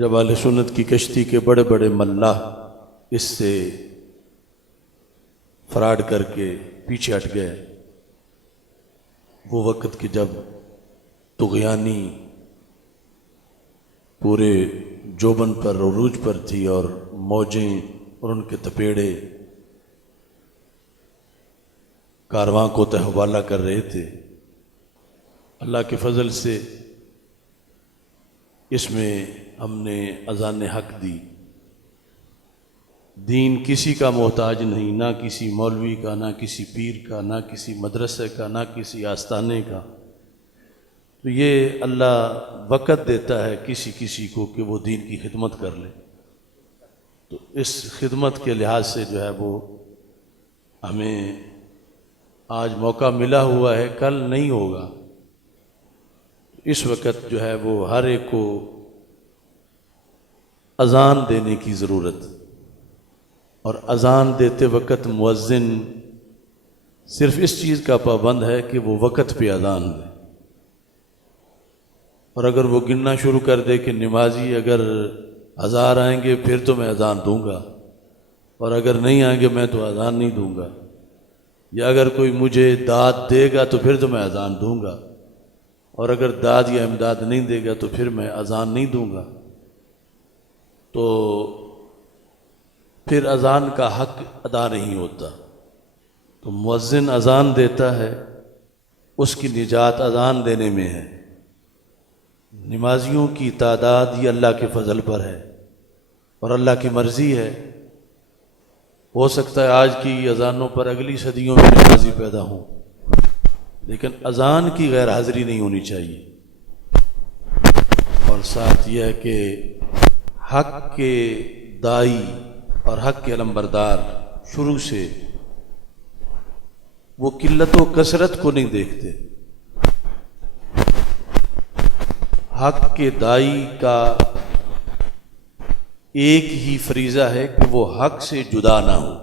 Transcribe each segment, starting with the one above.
جب اہل سنت کی کشتی کے بڑے بڑے ملاح اس سے فراڈ کر کے پیچھے ہٹ گئے، وہ وقت کہ جب طغیانی پورے جوبن پر عروج پر تھی اور موجیں اور ان کے تپیڑے کارواں کو تحوالہ کر رہے تھے، اللہ کے فضل سے اس میں ہم نے اذان حق دی۔ دین کسی کا محتاج نہیں، نہ کسی مولوی کا، نہ کسی پیر کا، نہ کسی مدرسے کا، نہ کسی آستانے کا۔ تو یہ اللہ وقت دیتا ہے کسی کسی کو کہ وہ دین کی خدمت کر لے، تو اس خدمت کے لحاظ سے جو ہے وہ ہمیں آج موقع ملا ہوا ہے، کل نہیں ہوگا۔ اس وقت جو ہے وہ ہر ایک کو اذان دینے کی ضرورت، اور اذان دیتے وقت مؤذن صرف اس چیز کا پابند ہے کہ وہ وقت پہ اذان دے، اور اگر وہ گننا شروع کر دے کہ نمازی اگر 1000 آئیں گے پھر تو میں اذان دوں گا، اور اگر نہیں آئیں گے میں تو اذان نہیں دوں گا، یا اگر کوئی مجھے داد دے گا تو پھر تو میں اذان دوں گا، اور اگر داد یا امداد نہیں دے گا تو پھر میں اذان نہیں دوں گا، تو پھر اذان کا حق ادا نہیں ہوتا۔ تو مؤذن اذان دیتا ہے، اس کی نجات اذان دینے میں ہے۔ نمازیوں کی تعداد یہ اللہ کے فضل پر ہے اور اللہ کی مرضی ہے۔ ہو سکتا ہے آج کی اذانوں پر اگلی صدیوں میں نمازی پیدا ہوں، لیکن اذان کی غیر حاضری نہیں ہونی چاہیے۔ اور ساتھ یہ ہے کہ حق کے دائی اور حق کے علمبردار شروع سے وہ قلت و کثرت کو نہیں دیکھتے۔ حق کے دائی کا ایک ہی فریضہ ہے کہ وہ حق سے جدا نہ ہو،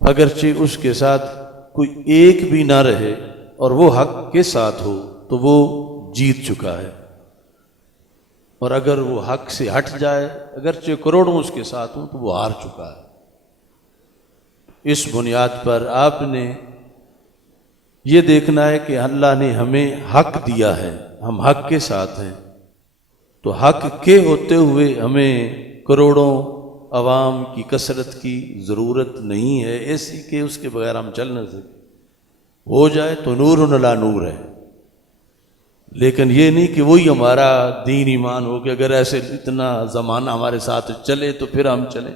اگرچہ اس کے ساتھ کوئی ایک بھی نہ رہے اور وہ حق کے ساتھ ہو تو وہ جیت چکا ہے، اور اگر وہ حق سے ہٹ جائے اگرچہ کروڑوں اس کے ساتھ ہوں تو وہ ہار چکا ہے۔ اس بنیاد پر آپ نے یہ دیکھنا ہے کہ اللہ نے ہمیں حق دیا ہے، ہم حق کے ساتھ ہیں، تو حق کے ہوتے ہوئے ہمیں کروڑوں عوام کی کثرت کی ضرورت نہیں ہے، ایسی کہ اس کے بغیر ہم چل نہ سکیں۔ ہو جائے تو نور علی نور ہے، لیکن یہ نہیں کہ وہی ہمارا دین ایمان ہو کہ اگر ایسے اتنا زمانہ ہمارے ساتھ چلے تو پھر ہم چلیں۔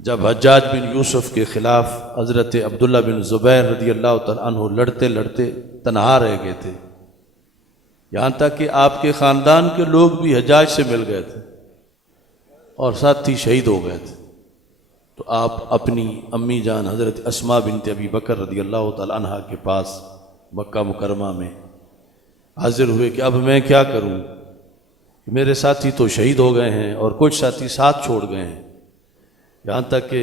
جب حجاج بن یوسف کے خلاف حضرت عبداللہ بن زبیر رضی اللہ تعالیٰ عنہ لڑتے لڑتے تنہا رہ گئے تھے، یہاں تک کہ آپ کے خاندان کے لوگ بھی حجاج سے مل گئے تھے اور ساتھی شہید ہو گئے تھے، تو آپ اپنی امی جان حضرت اسماء بنت ابی بکر رضی اللہ تعالیٰ عنہ کے پاس مکہ مکرمہ میں حاضر ہوئے کہ اب میں کیا کروں، میرے ساتھی تو شہید ہو گئے ہیں اور کچھ ساتھی ساتھ چھوڑ گئے ہیں، یہاں تک کہ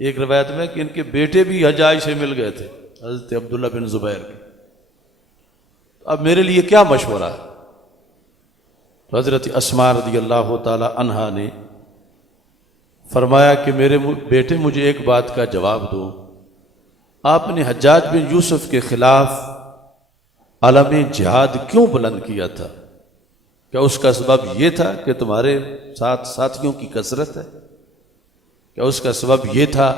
ایک روایت میں کہ ان کے بیٹے بھی حجاج سے مل گئے تھے حضرت عبداللہ بن زبیر کے، اب میرے لیے کیا مشورہ ہے؟ تو حضرت اسماء رضی اللہ تعالی عنہا نے فرمایا کہ میرے بیٹے مجھے ایک بات کا جواب دو، آپ نے حجاج بن یوسف کے خلاف علم جہاد کیوں بلند کیا تھا؟ کیا اس کا سبب یہ تھا کہ تمہارے ساتھ ساتھیوں کی کثرت ہے؟ کیا اس کا سبب یہ تھا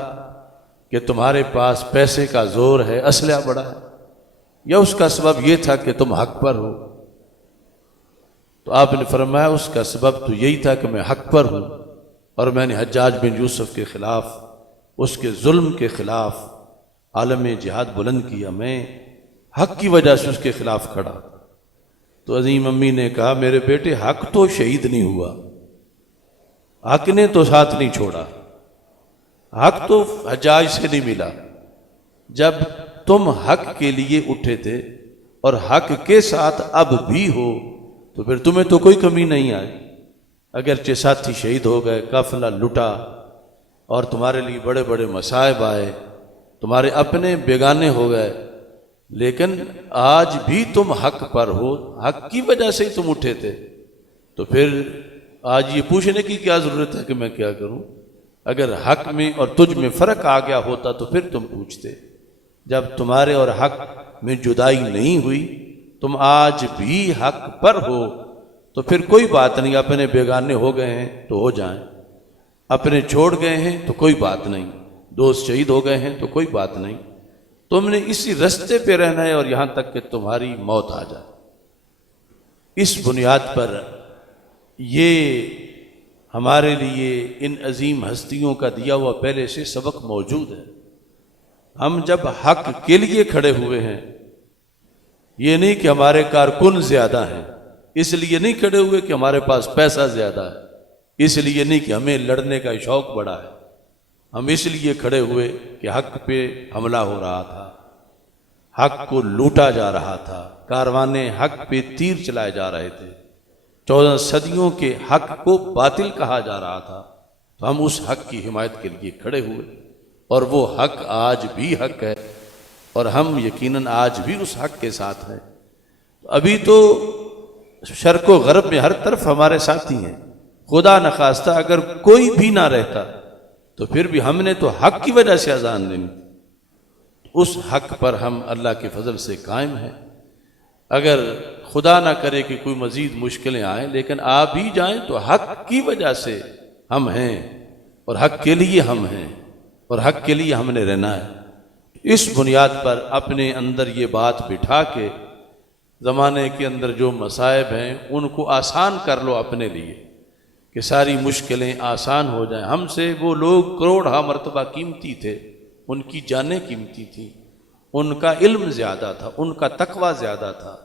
کہ تمہارے پاس پیسے کا زور ہے، اسلحہ بڑا ہے؟ یا اس کا سبب یہ تھا کہ تم حق پر ہو؟ تو آپ نے فرمایا اس کا سبب تو یہی تھا کہ میں حق پر ہوں، اور میں نے حجاج بن یوسف کے خلاف، اس کے ظلم کے خلاف عالم جہاد بلند کیا، میں حق کی وجہ سے اس کے خلاف کھڑا۔ تو عظیم امی نے کہا میرے بیٹے حق تو شہید نہیں ہوا، حق نے تو ساتھ نہیں چھوڑا، حق تو حجاج سے نہیں ملا۔ جب تم حق کے لیے اٹھے تھے اور حق کے ساتھ اب بھی ہو تو پھر تمہیں تو کوئی کمی نہیں آئی، اگرچہ ساتھی شہید ہو گئے، قافلہ لٹا اور تمہارے لیے بڑے بڑے مصائب آئے، تمہارے اپنے بیگانے ہو گئے، لیکن آج بھی تم حق پر ہو، حق کی وجہ سے ہی تم اٹھے تھے۔ تو پھر آج یہ پوچھنے کی کیا ضرورت ہے کہ میں کیا کروں؟ اگر حق میں اور تجھ میں فرق آ گیا ہوتا تو پھر تم پوچھتے۔ جب تمہارے اور حق میں جدائی نہیں ہوئی، تم آج بھی حق پر ہو، تو پھر کوئی بات نہیں، اپنے بیگانے ہو گئے ہیں تو ہو جائیں، اپنے چھوڑ گئے ہیں تو کوئی بات نہیں، دوست شہید ہو گئے ہیں تو کوئی بات نہیں، تم نے اسی رستے پہ رہنا ہے اور یہاں تک کہ تمہاری موت آ جائے۔ اس بنیاد پر یہ ہمارے لیے ان عظیم ہستیوں کا دیا ہوا پہلے سے سبق موجود ہے۔ ہم جب حق کے لیے کھڑے ہوئے ہیں، یہ نہیں کہ ہمارے کارکن زیادہ ہیں، اس لیے نہیں کھڑے ہوئے کہ ہمارے پاس پیسہ زیادہ ہے، اس لیے نہیں کہ ہمیں لڑنے کا شوق بڑا ہے، ہم اس لیے کھڑے ہوئے کہ حق پہ حملہ ہو رہا تھا، حق کو لوٹا جا رہا تھا، کاروانے حق پہ تیر چلائے جا رہے تھے، 14 صدیوں کے حق کو باطل کہا جا رہا تھا، تو ہم اس حق کی حمایت کے لیے کھڑے ہوئے، اور وہ حق آج بھی حق ہے، اور ہم یقیناً آج بھی اس حق کے ساتھ ہیں۔ ابھی تو شرق و غرب میں ہر طرف ہمارے ساتھی ہیں، خدا نخواستہ اگر کوئی بھی نہ رہتا تو پھر بھی ہم نے تو حق کی وجہ سے اذان دینی، اس حق پر ہم اللہ کے فضل سے قائم ہیں۔ اگر خدا نہ کرے کہ کوئی مزید مشکلیں آئیں، لیکن آ بھی جائیں تو حق کی وجہ سے ہم ہیں، اور حق کے لیے ہم ہیں، اور حق کے لیے ہم نے رہنا ہے۔ اس بنیاد پر اپنے اندر یہ بات بٹھا کے زمانے کے اندر جو مصائب ہیں ان کو آسان کر لو اپنے لیے، کہ ساری مشکلیں آسان ہو جائیں۔ ہم سے وہ لوگ کروڑہ مرتبہ قیمتی تھے، ان کی جانیں قیمتی تھیں، ان کا علم زیادہ تھا، ان کا تقوی زیادہ تھا،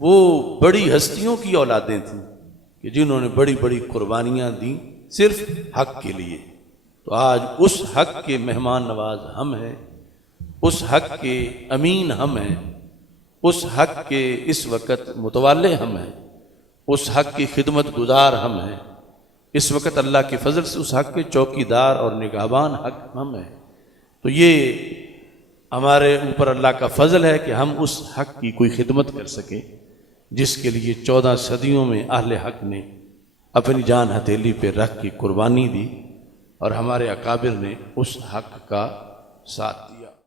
وہ بڑی ہستیوں کی اولادیں تھیں کہ جنہوں نے بڑی بڑی قربانیاں دیں صرف حق کے لیے۔ تو آج اس حق کے مہمان نواز ہم ہیں، اس حق کے امین ہم ہیں، اس حق کے اس وقت متوالے ہم ہیں، اس حق کی خدمت گزار ہم ہیں، اس وقت اللہ کے فضل سے اس حق کے چوکیدار اور نگہبان حق ہم ہیں۔ تو یہ ہمارے اوپر اللہ کا فضل ہے کہ ہم اس حق کی کوئی خدمت کر سکیں جس کے لیے 14 صدیوں میں اہل حق نے اپنی جان ہتھیلی پہ رکھ کے قربانی دی، اور ہمارے اکابر نے اس حق کا ساتھ دیا۔